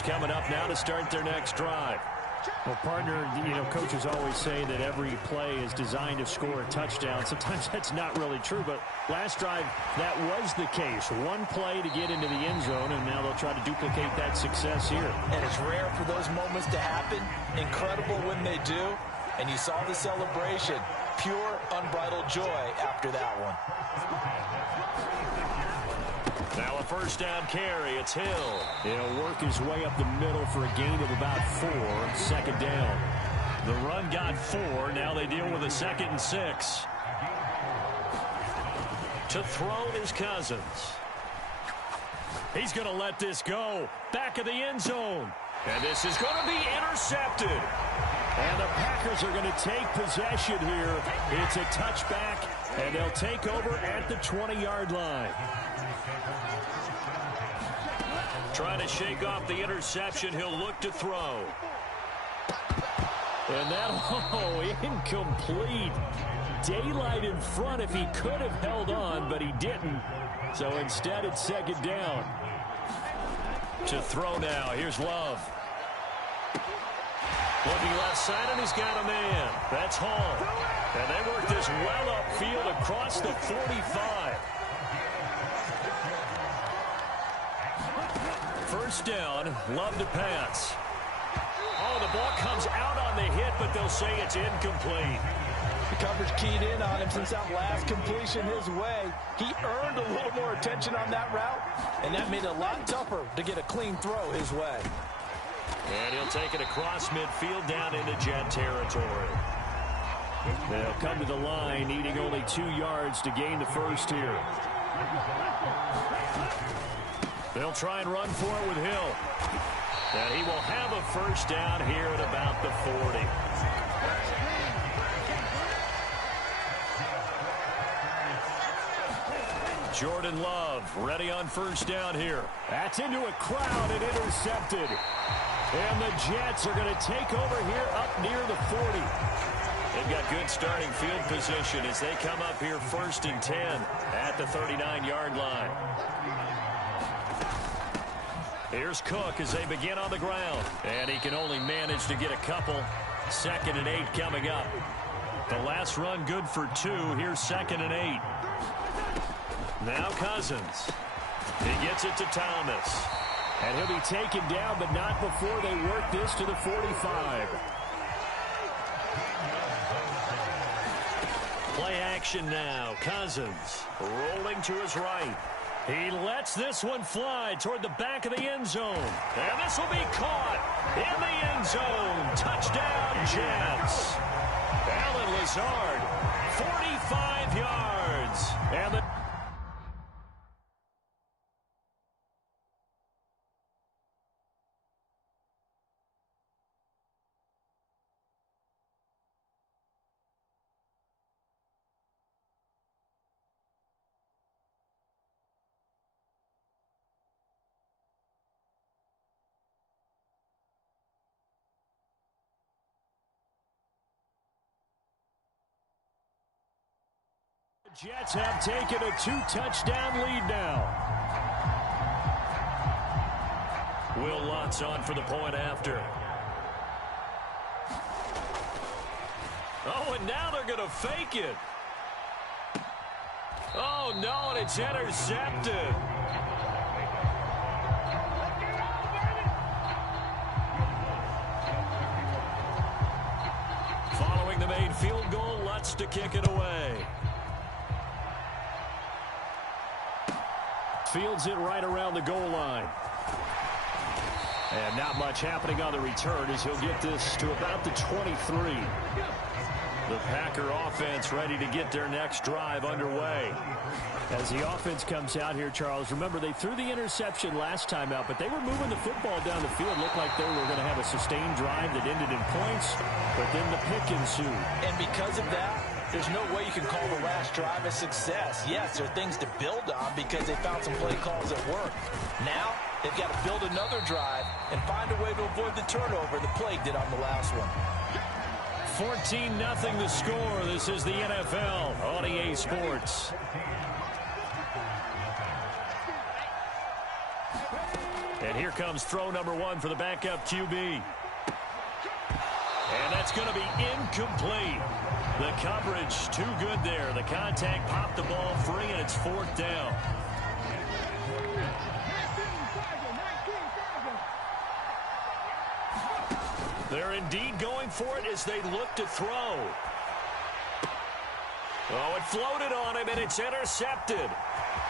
offense coming up now to start their next drive. Well, partner, coaches always say that every play is designed to score a touchdown. Sometimes that's not really true, but last drive, that was the case. One play to get into the end zone, and now they'll try to duplicate that success here. And it's rare for those moments to happen. Incredible when they do. And you saw the celebration. Pure, unbridled joy after that one. Now a first down carry. It's Hill. He'll work his way up the middle for a gain of about 4. Second down. The run got 4. Now they deal with a 2nd and 6. To throw is Cousins. He's going to let this go. Back of the end zone. And this is going to be intercepted. And the Packers are going to take possession here. It's a touchback, and they'll take over at the 20-yard line. Trying to shake off the interception. He'll look to throw. And that, incomplete. Daylight in front if he could have held on, but he didn't. So instead, it's second down. To throw now. Here's Love. Looking left side, and he's got a man. That's Hall. And they work this well upfield across the 45. First down, Love to pass. Oh, the ball comes out on the hit, but they'll say it's incomplete. The coverage keyed in on him since that last completion his way. He earned a little more attention on that route, and that made it a lot tougher to get a clean throw his way. And he'll take it across midfield down into Jet territory. They'll come to the line, needing only 2 yards to gain the first here. They'll try and run for it with Hill. And he will have a first down here at about the 40. Jordan Love ready on first down here. That's into a crowd and intercepted. And the Jets are going to take over here up near the 40. They've got good starting field position as they come up here 1st and 10 at the 39-yard line. Here's Cook as they begin on the ground. And he can only manage to get a couple. 2nd and 8 coming up. The last run good for 2. Here's 2nd and 8. Now Cousins. He gets it to Thomas. And he'll be taken down, but not before they work this to the 45. Play action now. Cousins rolling to his right. He lets this one fly toward the back of the end zone. And this will be caught in the end zone. Touchdown, Jets. Allen Lazard, 45 yards. And the Jets have taken a 2-touchdown lead now. Will Lutz on for the point after. Oh, and now they're going to fake it. Oh, no, and it's intercepted. Following the made field goal, Lutz to kick it away. Fields it right around the goal line. And not much happening on the return as he'll get this to about the 23. The Packer offense ready to get their next drive underway. As the offense comes out here, Charles, remember they threw the interception last time out, but they were moving the football down the field. Looked like they were going to have a sustained drive that ended in points, but then the pick ensued. And because of that, there's no way you can call the last drive a success. Yes, there are things to build on because they found some play calls that work. Now, they've got to build another drive and find a way to avoid the turnover the Plague did on the last one. 14-0 the score. This is the NFL on EA Sports. And Here comes throw number 1 for the backup QB. And that's going to be incomplete. The coverage too good there. The contact popped the ball free, and it's 4th down. They're indeed going for it as they look to throw. Oh, it floated on him, and it's intercepted.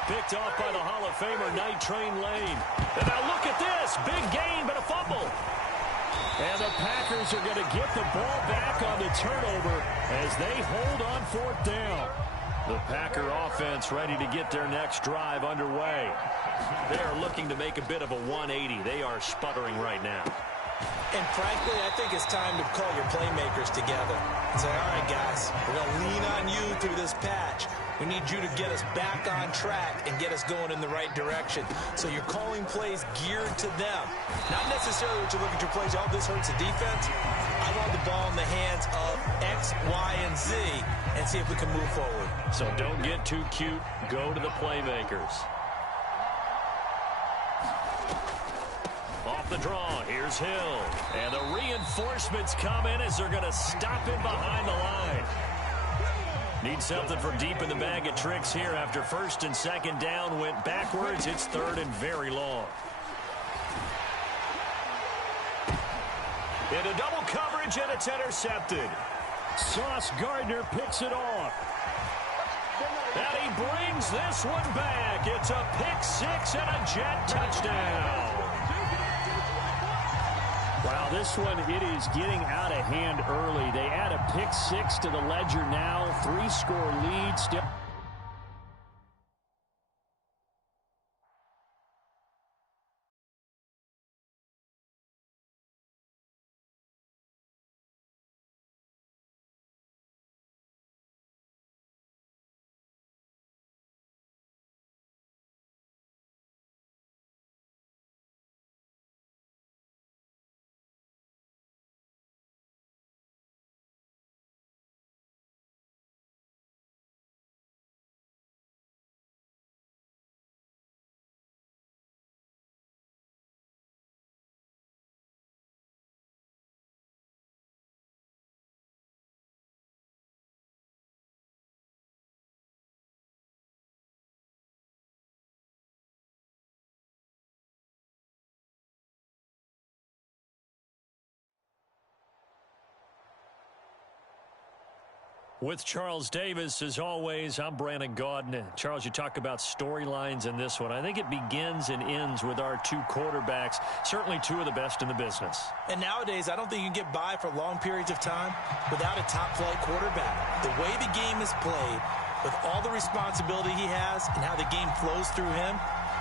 Picked off by the Hall of Famer, Night Train Lane. And now look at this. Big gain, but a fumble. And the Packers are going to get the ball back on the turnover as they hold on 4th down. The Packer offense ready to get their next drive underway. They are looking to make a bit of a 180. They are sputtering right now. And frankly, I think it's time to call your playmakers together and say, all right, guys, we're going to lean on you through this patch. We need you to get us back on track and get us going in the right direction. So you're calling plays geared to them. Not necessarily what you look at your plays, oh, this hurts the defense. I want the ball in the hands of X, Y, and Z and see if we can move forward. So don't get too cute. Go to the playmakers. Off the draw, here's Hill. And the reinforcements come in as they're going to stop him behind the line. Need something from deep in the bag of tricks here after 1st and 2nd down went backwards. It's 3rd and very long. Into double coverage, and it's intercepted. Sauce Gardner picks it off. And he brings this one back. It's a pick 6 and a Jet touchdown. Wow, this one, it is getting out of hand early. They add a pick 6 to the ledger now. 3-score lead still. With Charles Davis, as always, I'm Brandon Gaudin. Charles, you talk about storylines in this one. I think it begins and ends with our 2 quarterbacks, certainly 2 of the best in the business. And nowadays, I don't think you can get by for long periods of time without a top-flight quarterback. The way the game is played, with all the responsibility he has and how the game flows through him,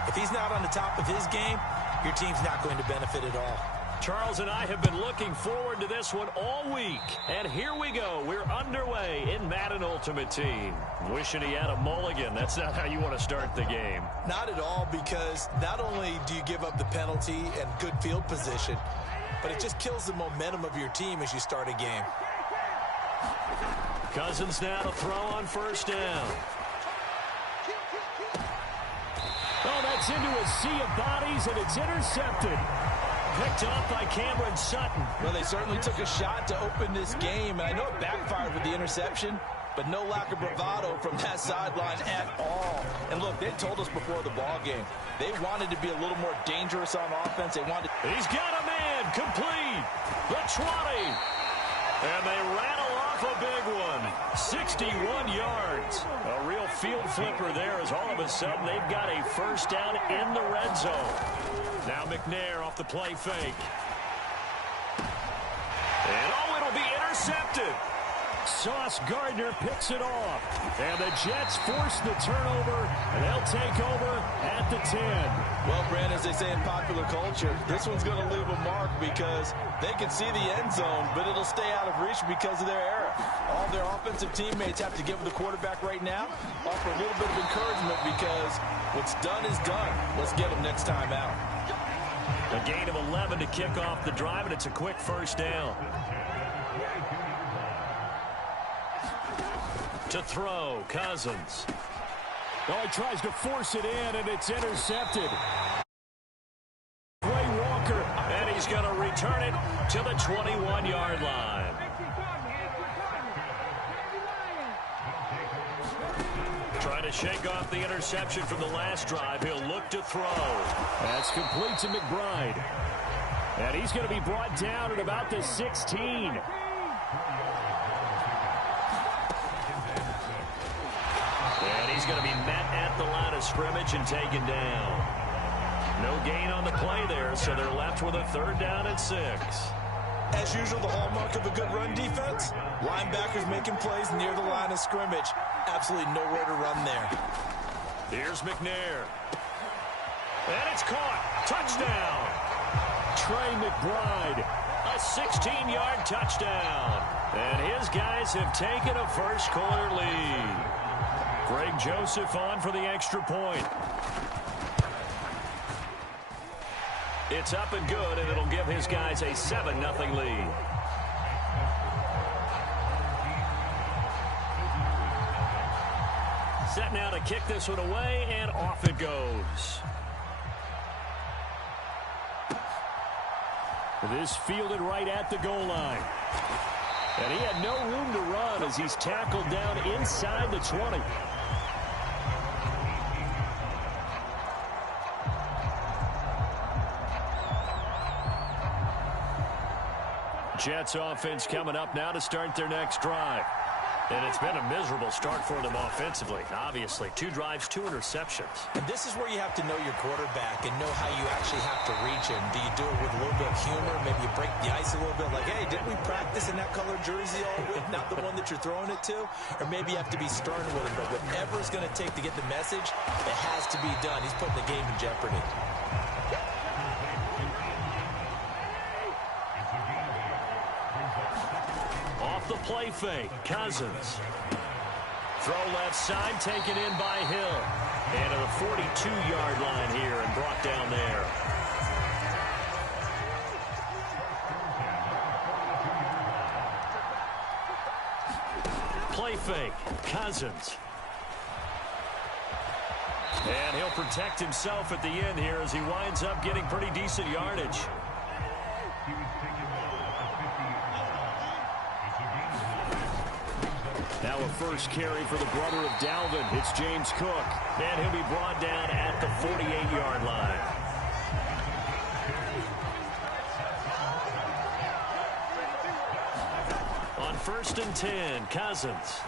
if he's not on the top of his game, your team's not going to benefit at all. Charles and I have been looking forward to this one all week. And here we go. We're underway in Madden Ultimate Team. Wishing he had a mulligan. That's not how you want to start the game. Not at all, because not only do you give up the penalty and good field position, but it just kills the momentum of your team as you start a game. Cousins now to throw on 1st down. Oh, that's into a sea of bodies, and it's intercepted. Picked off by Cameron Sutton. Well, they certainly took a shot to open this game, and I know it backfired with the interception, but no lack of bravado from that sideline at all. And look, they told us before the ball game, they wanted to be a little more dangerous on offense. They wanted. He's got a man, complete, the 20. And they rattle off a big one, 61 yards. A real field flipper there as all of a sudden they've got a 1st down in the red zone. Now McNair off the play fake. And oh, it'll be intercepted. Sauce Gardner picks it off. And the Jets force the turnover, and they'll take over at the 10. Well, Brandon, as they say in popular culture, this one's going to leave a mark because they can see the end zone, but it'll stay out of reach because of their error. All their offensive teammates have to give the quarterback right now, offer a little bit of encouragement because what's done is done. Let's get them next time out. A gain of 11 to kick off the drive, and it's a quick 1st down. To throw, Cousins. Oh, he tries to force it in, and it's intercepted. Way going to return it to the 21-yard line. Trying to shake off the interception from the last drive. He'll look to throw. That's complete to McBride. And he's going to be brought down at about the 16. And he's going to be met at the line of scrimmage and taken down. No gain on the play there, so they're left with a 3rd down and 6. As usual, the hallmark of a good run defense, linebackers making plays near the line of scrimmage. Absolutely nowhere to run there. Here's McNair. And it's caught. Touchdown. Trey McBride. A 16-yard touchdown. And his guys have taken a first-quarter lead. Greg Joseph on for the extra point. It's up and good, and it'll give his guys a 7-0 lead. Set now to kick this one away, and off it goes. This fielded right at the goal line. And he had no room to run as he's tackled down inside the 20. Jets offense coming up now to start their next drive. And it's been a miserable start for them offensively. Obviously, 2 drives, 2 interceptions. And this is where you have to know your quarterback and know how you actually have to reach him. Do you do it with a little bit of humor? Maybe you break the ice a little bit like, hey, didn't we practice in that color jersey all week? Not the one that you're throwing it to? Or maybe you have to be stern with him. But whatever it's going to take to get the message, it has to be done. He's putting the game in jeopardy. The play fake, Cousins. Throw left side, taken in by Hill. And to the 42-yard line here and brought down there. Play fake, Cousins. And he'll protect himself at the end here as he winds up getting pretty decent yardage. Now a first carry for the brother of Dalvin. It's James Cook. And he'll be brought down at the 48-yard line. On 1st and 10, Cousins.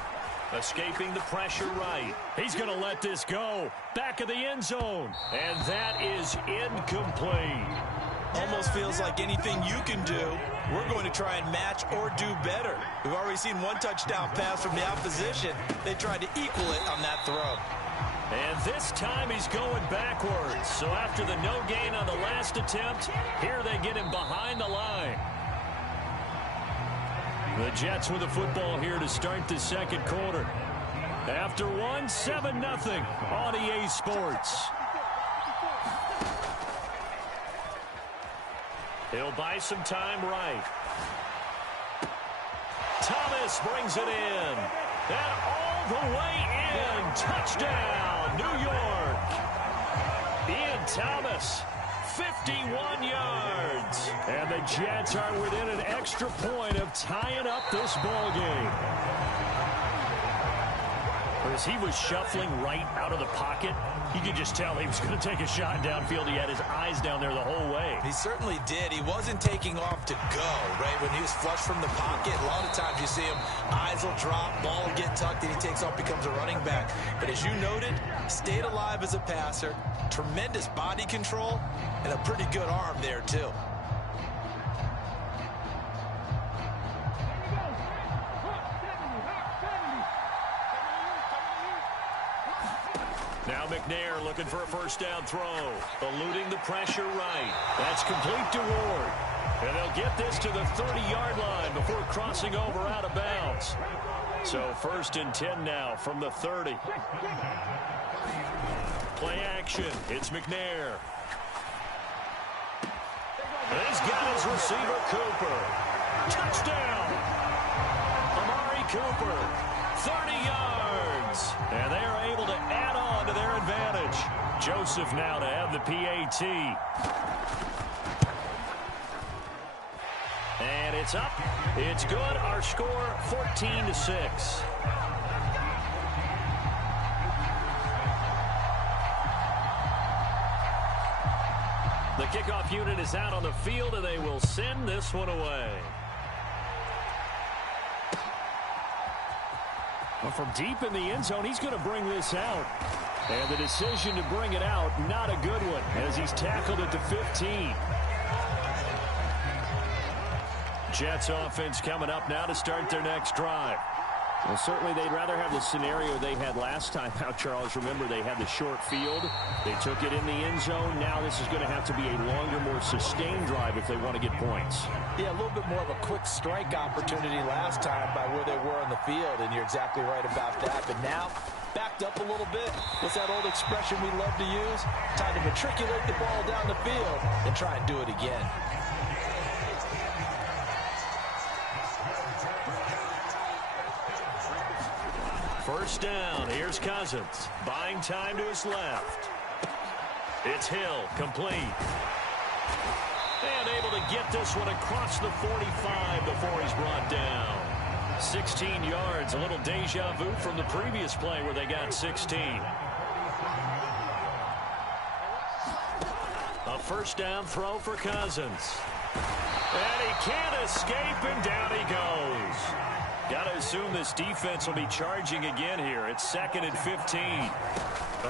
Escaping the pressure right. He's going to let this go. Back of the end zone. And that is incomplete. Almost feels like anything you can do, we're going to try and match or do better. We've already seen 1 touchdown pass from the opposition. They tried to equal it on that throw. And this time he's going backwards. So after the no gain on the last attempt, here they get him behind the line. The Jets with the football here to start the 2nd quarter. After 1, 7-0 on EA Sports. He'll buy some time right. Thomas brings it in. And all the way in. Touchdown, New York. Ian Thomas, 51 yards. And the Jets are within an extra point of tying up this ball game. As he was shuffling right out of the pocket, you could just tell he was going to take a shot downfield. He had his eyes down there the whole way. He certainly did. He wasn't taking off to go, right? When he was flush from the pocket, a lot of times you see him, eyes will drop, ball will get tucked, and he takes off, becomes a running back. But as you noted, stayed alive as a passer, tremendous body control, and a pretty good arm there, too. Now McNair looking for a first down throw. Eluding the pressure right. That's complete to Ward. And they'll get this to the 30-yard line before crossing over out of bounds. So 1st and 10 now from the 30. Play action. It's McNair. And he's got his receiver, Cooper. Touchdown! Amari Cooper, 30 yards. And they are able to add on to their advantage. Joseph now to have the PAT. It's up. It's good. Our score, 14-6. The kickoff unit is out on the field, and they will send this one away. Well, from deep in the end zone, he's going to bring this out. And the decision to bring it out, not a good one, as he's tackled at the 15. Jets offense coming up now to start their next drive. Well, certainly they'd rather have the scenario they had last time out, Charles. Remember, they had the short field. They took it in the end zone. Now this is going to have to be a longer, more sustained drive if they want to get points. Yeah, a little bit more of a quick strike opportunity last time by where they were on the field, and you're exactly right about that. But now, backed up a little bit. What's that old expression we love to use? Time to matriculate the ball down the field and try and do it again. First down. Here's Cousins. Buying time to his left. It's Hill. Complete. And able to get this one across the 45 before he's brought down. 16 yards. A little deja vu from the previous play where they got 16. A first down throw for Cousins. And he can't escape, and down he goes. Got to assume this defense will be charging again here. It's 2nd and 15.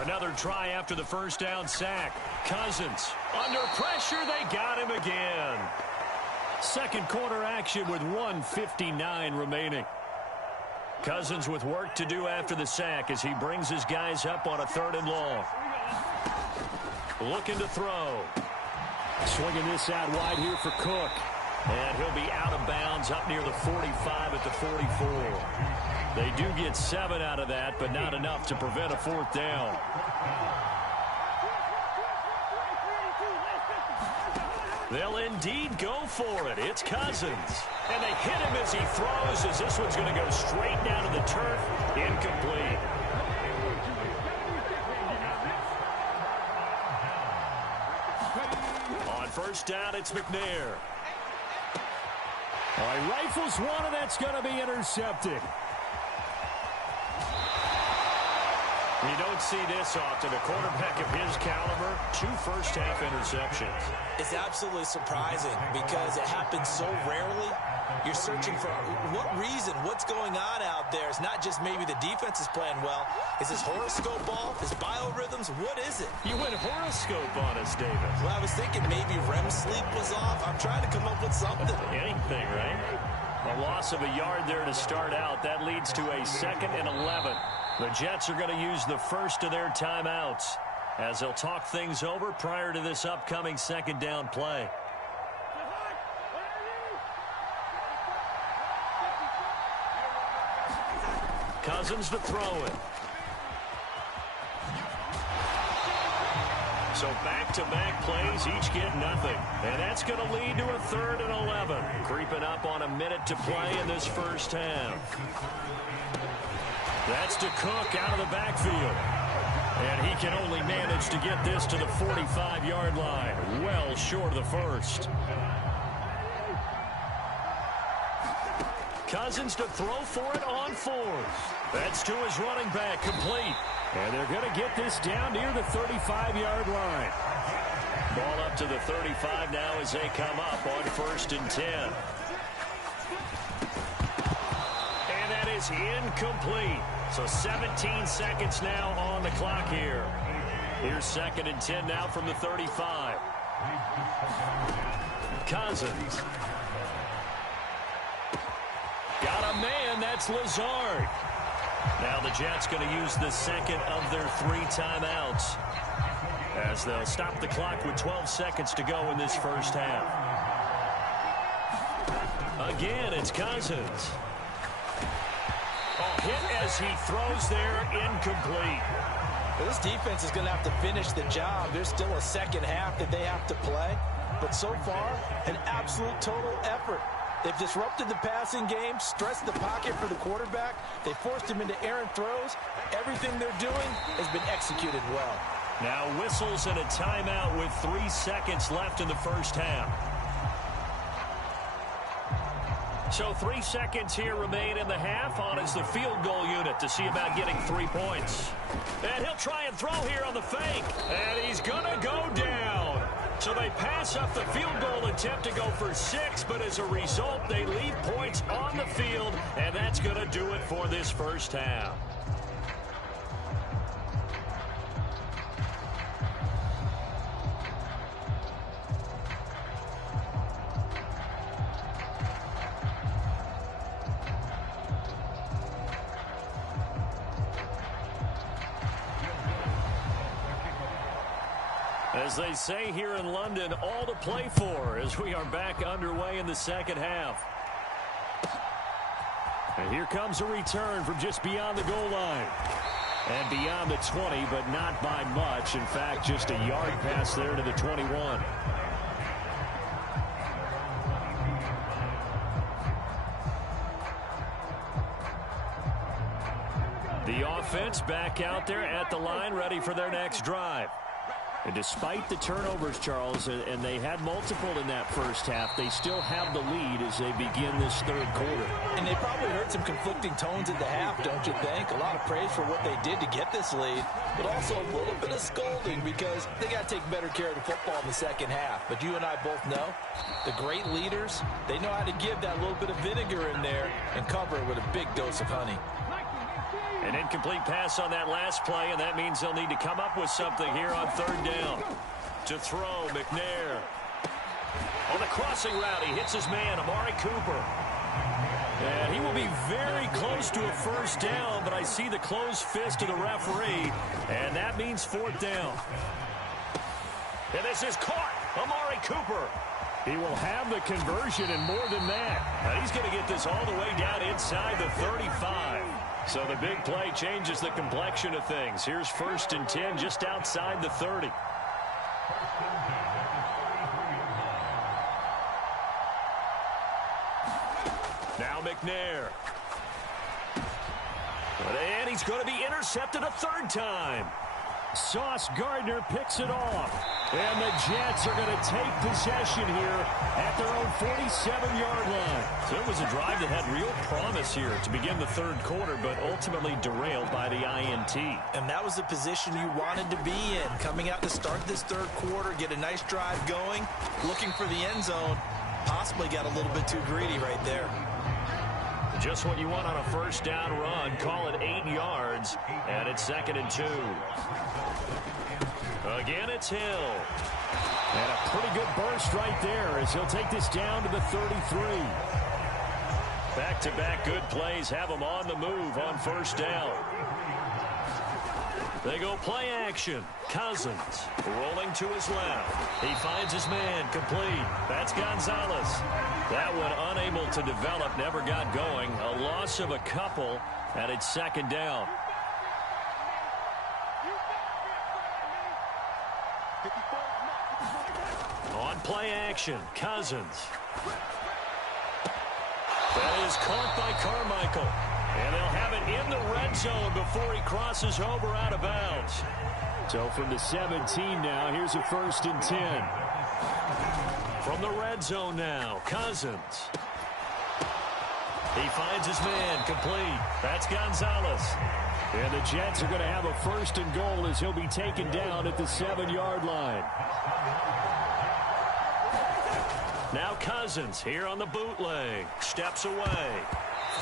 Another try after the first down sack. Cousins under pressure. They got him again. Second quarter action with 1:59 remaining. Cousins with work to do after the sack as he brings his guys up on a 3rd and long. Looking to throw. Swinging this out wide here for Cook. And he'll be out of bounds up near the 45 at the 44. They do get 7 out of that, but not enough to prevent a 4th down. They'll indeed go for it. It's Cousins. And they hit him as he throws, as this one's going to go straight down to the turf. Incomplete. On first down, it's McNair. All right, rifles one, and that's going to be intercepted. You don't see this often. A quarterback of his caliber, 2 first-half interceptions. It's absolutely surprising because it happens so rarely. You're searching for what reason, what's going on out there. It's not just maybe the defense is playing well. Is this horoscope ball? Is biorhythms? What is it? You went horoscope on us, David. Well, I was thinking maybe REM sleep was off. I'm trying to come up with something. Anything, right? A loss of a yard there to start out. That leads to a 2nd and 11. The Jets are going to use the first of their timeouts as they'll talk things over prior to this upcoming 2nd down play. Cousins to throw it. So back-to-back plays, each get nothing. And that's going to lead to a 3rd and 11. Creeping up on a minute to play in this first half. That's to Cook out of the backfield. And he can only manage to get this to the 45-yard line. Well short of the first. Cousins to throw for it on 4th. That's to his running back, complete. And they're going to get this down near the 35-yard line. Ball up to the 35 now as they come up on 1st and 10. And that is incomplete. So 17 seconds now on the clock here. Here's 2nd and 10 now from the 35. Cousins. Got a man, that's Lazard. Now the Jets going to use the 2nd of their 3 timeouts as they'll stop the clock with 12 seconds to go in this first half. Again, it's Cousins. Oh, hit as he throws there, incomplete. Well, this defense is going to have to finish the job. There's still a second half that they have to play. But so far, an absolute total effort. They've disrupted the passing game, stressed the pocket for the quarterback. They forced him into errant throws. Everything they're doing has been executed well. Now whistles and a timeout with 3 seconds left in the first half. So 3 seconds here remain in the half. On is the field goal unit to see about getting 3 points. And he'll try and throw here on the fake. And he's going to go down. So they pass up the field goal attempt to go for 6, but as a result, they leave points on the field, and that's going to do it for this first half. As they say here in London, all to play for as we are back underway in the second half. And here comes a return from just beyond the goal line. And beyond the 20, but not by much. In fact, just a yard pass there to the 21. The offense back out there at the line, ready for their next drive. And despite the turnovers, Charles, and they had multiple in that first half, they still have the lead as they begin this third quarter. And they probably heard some conflicting tones at the half, don't you think? A lot of praise for what they did to get this lead, but also a little bit of scolding because they got to take better care of the football in the second half. But you and I both know the great leaders, they know how to give that little bit of vinegar in there and cover it with a big dose of honey. An incomplete pass on that last play, and that means they'll need to come up with something here on third down. To throw, McNair. On the crossing route, he hits his man, Amari Cooper. And he will be very close to a first down, but I see the closed fist of the referee, and that means fourth down. And this is caught, Amari Cooper. He will have the conversion and more than that. And he's going to get this all the way down inside the 35. So the big play changes the complexion of things. Here's 1st and 10 just outside the 30. Now McNair. And he's going to be intercepted a third time. Sauce Gardner picks it off. And the Jets are going to take possession here at their own 47-yard line. So it was a drive that had real promise here to begin the third quarter, but ultimately derailed by the INT. And that was the position you wanted to be in. Coming out to start this third quarter, get a nice drive going, looking for the end zone. Possibly got a little bit too greedy right there. Just what you want on a first down run. Call it 8 yards, and it's 2nd and 2. Again, it's Hill. And a pretty good burst right there as he'll take this down to the 33. Back-to-back good plays have him on the move on first down. They go play action. Cousins rolling to his left. He finds his man complete. That's Gonzalez. That one unable to develop, never got going. A loss of a couple, and it's 2nd down. On play action, Cousins. That is caught by Carmichael. And they'll have it in the red zone before he crosses over out of bounds. So from the 17 now, here's a 1st and 10. From the red zone now, Cousins. He finds his man complete. That's Gonzalez. And the Jets are going to have a 1st and goal as he'll be taken down at the 7-yard line. Now Cousins here on the bootleg. Steps away.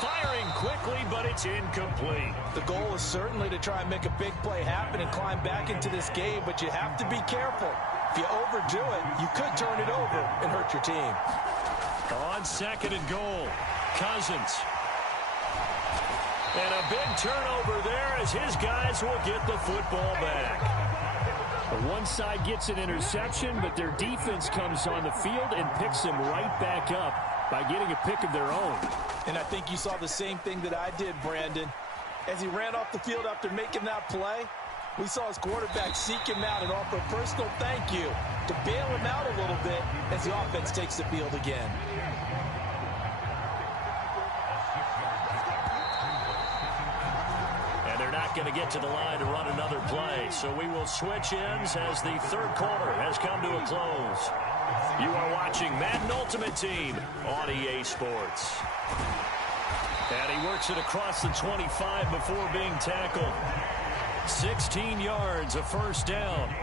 Firing quickly, but it's incomplete. The goal is certainly to try and make a big play happen and climb back into this game, but you have to be careful. If you overdo it, you could turn it over and hurt your team. On 2nd and goal, Cousins. And a big turnover there as his guys will get the football back. One side gets an interception, but their defense comes on the field and picks them right back up by getting a pick of their own. And I think you saw the same thing that I did, Brandon. As he ran off the field after making that play, we saw his quarterback seek him out and offer a personal thank you to bail him out a little bit as the offense takes the field again. And they're not going to get to the line to run another play, so we will switch ends as the third quarter has come to a close. You are watching Madden Ultimate Team on EA Sports. And he works it across the 25 before being tackled. 16 yards, a first down.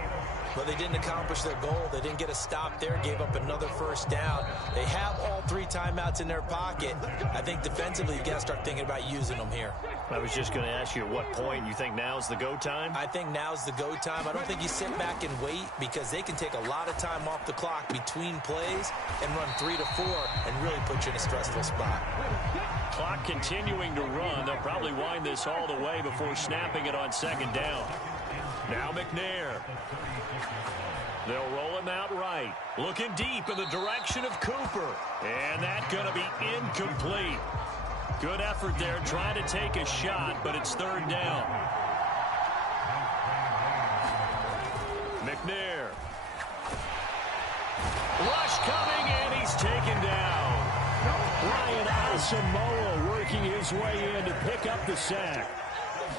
Well, they didn't accomplish their goal. They didn't get a stop there, gave up another first down. They have all 3 timeouts in their pocket. I think defensively, you've got to start thinking about using them here. I was just going to ask you at what point you think now's the go time? I think now's the go time. I don't think you sit back and wait because they can take a lot of time off the clock between plays and run 3 to 4 and really put you in a stressful spot. Clock continuing to run. They'll probably wind this all the way before snapping it on second down. Now McNair. They'll roll him out right. Looking deep in the direction of Cooper. And that's going to be incomplete. Good effort there trying to take a shot, but it's third down. McNair. Rush coming, and he's taken down. Ryan Asamoah working his way in to pick up the sack.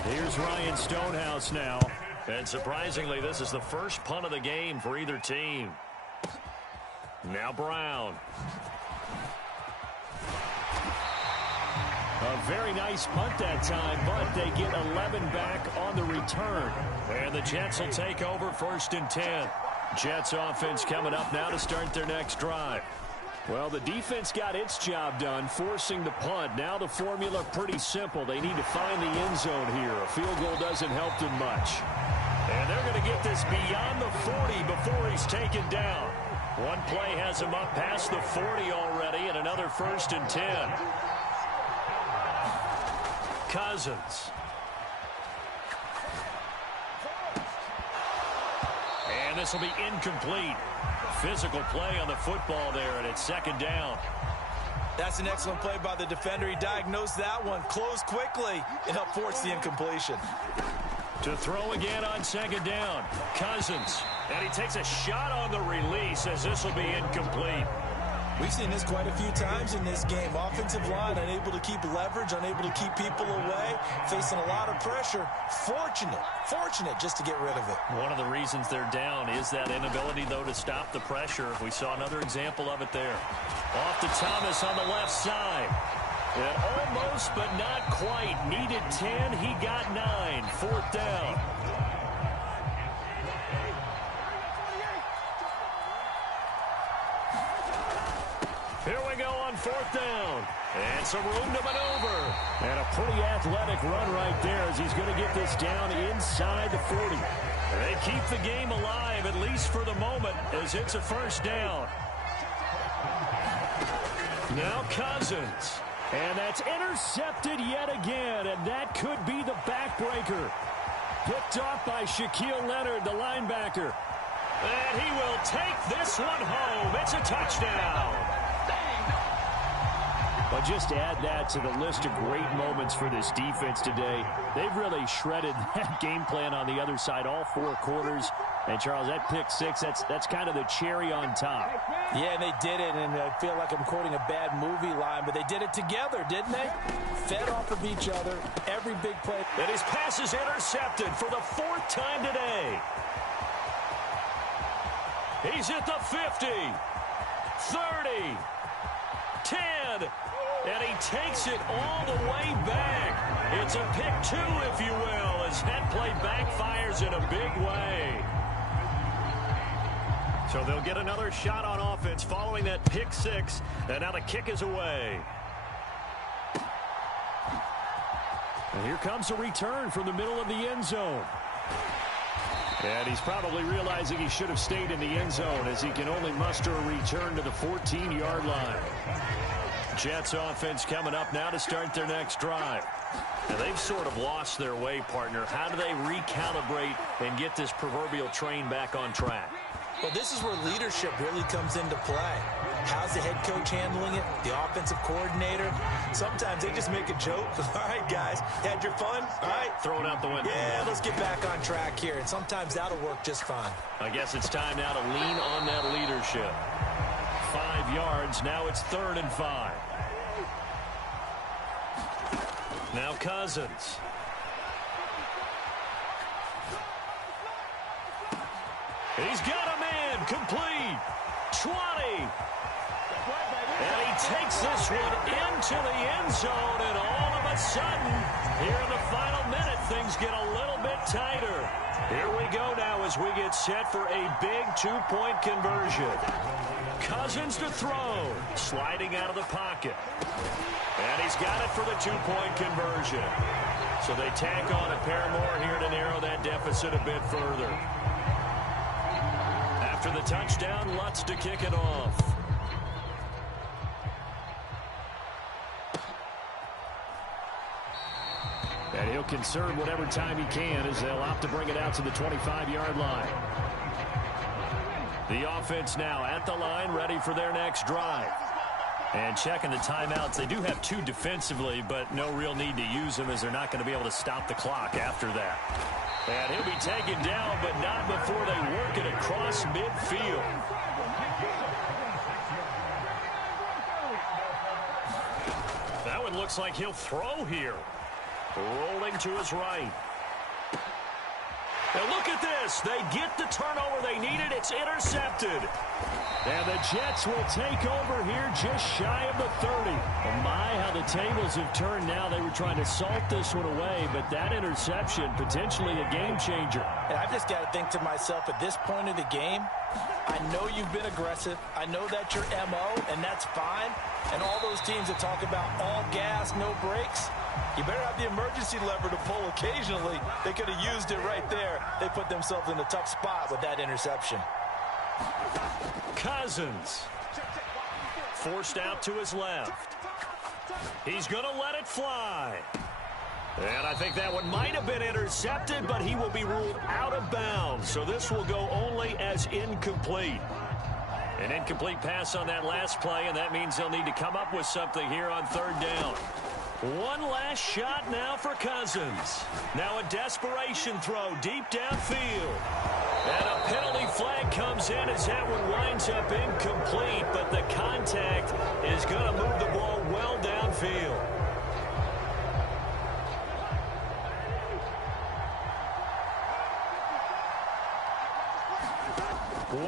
Here's Ryan Stonehouse now. And surprisingly, this is the first punt of the game for either team. Now Brown. A very nice punt that time, but they get 11 back on the return. And the Jets will take over 1st and 10. Jets offense coming up now to start their next drive. Well, the defense got its job done, forcing the punt. Now the formula pretty simple. They need to find the end zone here. A field goal doesn't help them much. And they're going to get this beyond the 40 before he's taken down. One play has him up past the 40 already, and another 1st and 10. Cousins. And this will be incomplete. Physical play on the football there, and it's second down. That's an excellent play by the defender. He diagnosed that one, closed quickly, and helped force the incompletion. To throw again on second down. Cousins. And he takes a shot on the release as this will be incomplete. We've seen this quite a few times in this game. Offensive line unable to keep leverage, unable to keep people away, facing a lot of pressure. Fortunate just to get rid of it. One of the reasons they're down is that inability, though, to stop the pressure. We saw another example of it there. Off to Thomas on the left side. And almost, but not quite. Needed 10. He got 9. 4th down. Here we go on 4th down. And some room to maneuver. And a pretty athletic run right there as he's going to get this down inside the 40. They keep the game alive, at least for the moment, as it's a 1st down. Now Cousins. And that's intercepted yet again, and that could be the backbreaker. Picked off by Shaquille Leonard, the linebacker. And he will take this one home. It's a touchdown. But just add that to the list of great moments for this defense today. They've really shredded that game plan on the other side all 4 quarters. And, Charles, that pick 6, that's kind of the cherry on top. Yeah, they did it, and I feel like I'm quoting a bad movie line, but they did it together, didn't they? Fed off of each other, every big play. And his pass is intercepted for the 4th time today. He's at the 50, 30, 10, and he takes it all the way back. It's a pick 2, if you will, as that play backfires in a big way. So they'll get another shot on offense following that pick 6, and now the kick is away. And here comes a return from the middle of the end zone. And he's probably realizing he should have stayed in the end zone as he can only muster a return to the 14-yard line. Jets offense coming up now to start their next drive. And they've sort of lost their way, partner. How do they recalibrate and get this proverbial train back on track? Well, this is where leadership really comes into play. How's the head coach handling it? The offensive coordinator? Sometimes they just make a joke. All right, guys, had your fun? All right. Throw it out the window. Yeah, let's get back on track here. And sometimes that'll work just fine. I guess it's time now to lean on that leadership. 5 yards. Now it's 3rd and 5. Now Cousins. He's got a man complete. 20. And he takes this one into the end zone, and all of a sudden, here in the final minute, things get a little bit tighter. Here we go now as we get set for a big two-point conversion. Cousins to throw, sliding out of the pocket. And he's got it for the two-point conversion. So they tack on a pair more here to narrow that deficit a bit further. After the touchdown, Lutz to kick it off. And he'll conserve whatever time he can as they'll opt to bring it out to the 25-yard line. The offense now at the line, ready for their next drive. And checking the timeouts, they do have two defensively, but no real need to use them as they're not going to be able to stop the clock after that. And he'll be taken down, but not before they work it across midfield. That one looks like he'll throw here. Rolling to his right. And look at this. They get the turnover they needed. It's intercepted. And the Jets will take over here just shy of the 30. Oh my, how the tables have turned now. They were trying to salt this one away, but that interception, potentially a game changer. And I've just got to think to myself, at this point of the game, I know you've been aggressive. I know that's your MO, and that's fine. And all those teams that talk about all gas, no brakes, you better have the emergency lever to pull occasionally. They could have used it right there. They put themselves in a tough spot with that interception. Cousins forced out to his left. He's going to let it fly. And I think that one might have been intercepted, but he will be ruled out of bounds. So this will go only as incomplete. An incomplete pass on that last play, and that means they'll need to come up with something here on third down. One last shot now for Cousins. Now a desperation throw deep downfield. And a penalty flag comes in as that one winds up incomplete, but the contact is going to move the ball well downfield.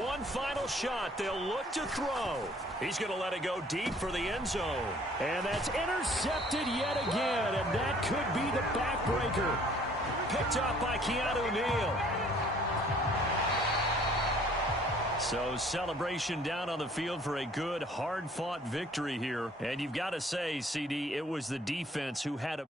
One final shot. They'll look to throw. He's going to let it go deep for the end zone. And that's intercepted yet again, and that could be the backbreaker. Picked up by Keanu Neal. So celebration down on the field for a good, hard-fought victory here. And you've got to say, CD, it was the defense who had a